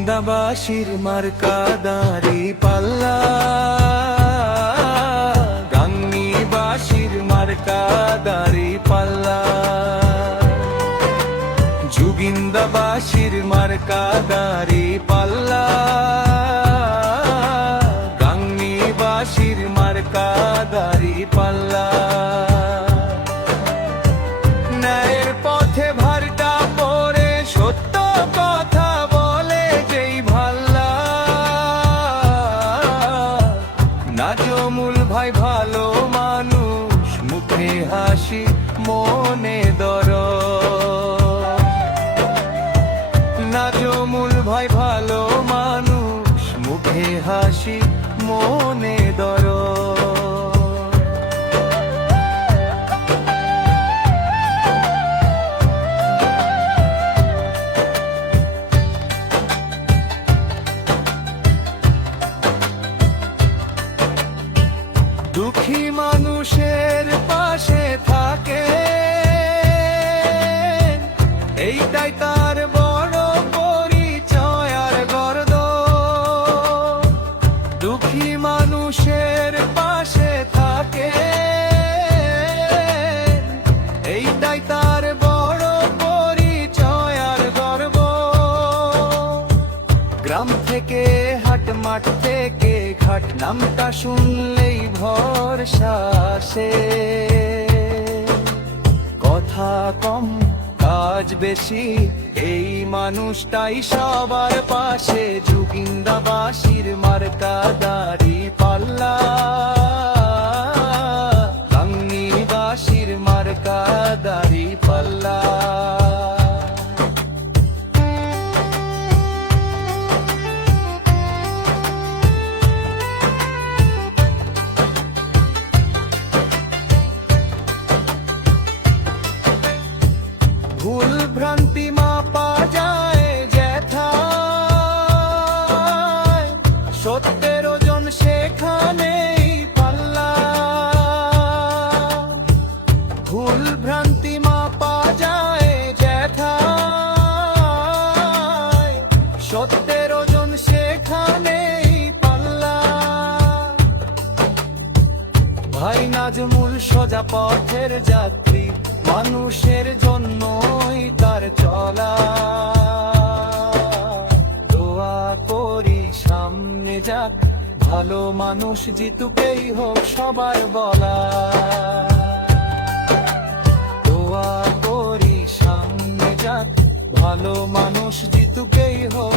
যোগিন্দাবাসীর মার্কা দাঁড়ি পাল্লা, গাংনীবাসীর মার্কা দাঁড়ি পাল্লা। যোগিন্দাবাসীর মার্কা দাঁড়ি পাল্লা, গাংনীবাসীর মার্কা দাঁড়ি পাল্লা। ন্যায়ের পথে ভারটা পরে সত্য কথা বলে যেই ভাল্লা। নাজমুল ভাই ভালো মানুষ, মুখে হাসি মনে দরদ। নাজমুল ভাই ভালো মানুষ, মুখে হাসি মনে দরদ। দুঃখী মানুষের পাশে থাকে, এইটাই তার বড় পরিচয় আর গর্ব। দুঃখী মানুষের পাশে থাকে, এইটাই তার বড় পরিচয় আর গর্ব। গ্রাম থেকে হাট, মাঠ থেকে ঘাট, নামটা শুনলেই ভরসা আসে। কথা কম কাজ বেশি, এই মানুষটাই সবার পাশে। যোগিন্দাবাসীর মার্কা দাঁড়ি পাল্লা, গাংনীবাসীর মার্কা দাঁড়ি পাল্লা। ভুল ভ্রান্তি মাপা যায় যেথায়, সত্যের ওজন সেখানেই পাল্লা। ভুল ভ্রান্তি মাপা যায় যেথায়, সত্যের ওজন সেখানেই পাল্লা। ভাই নাজমুল সোজা পথের যাত্রী, মানুষের জন্যই তার চলা। দোয়া করি সামনে যাক, ভালো মানুষ জিতুকেই হোক সবার বলা। দোয়া করি সামনে যাক, ভালো মানুষ জিতুকেই হোক।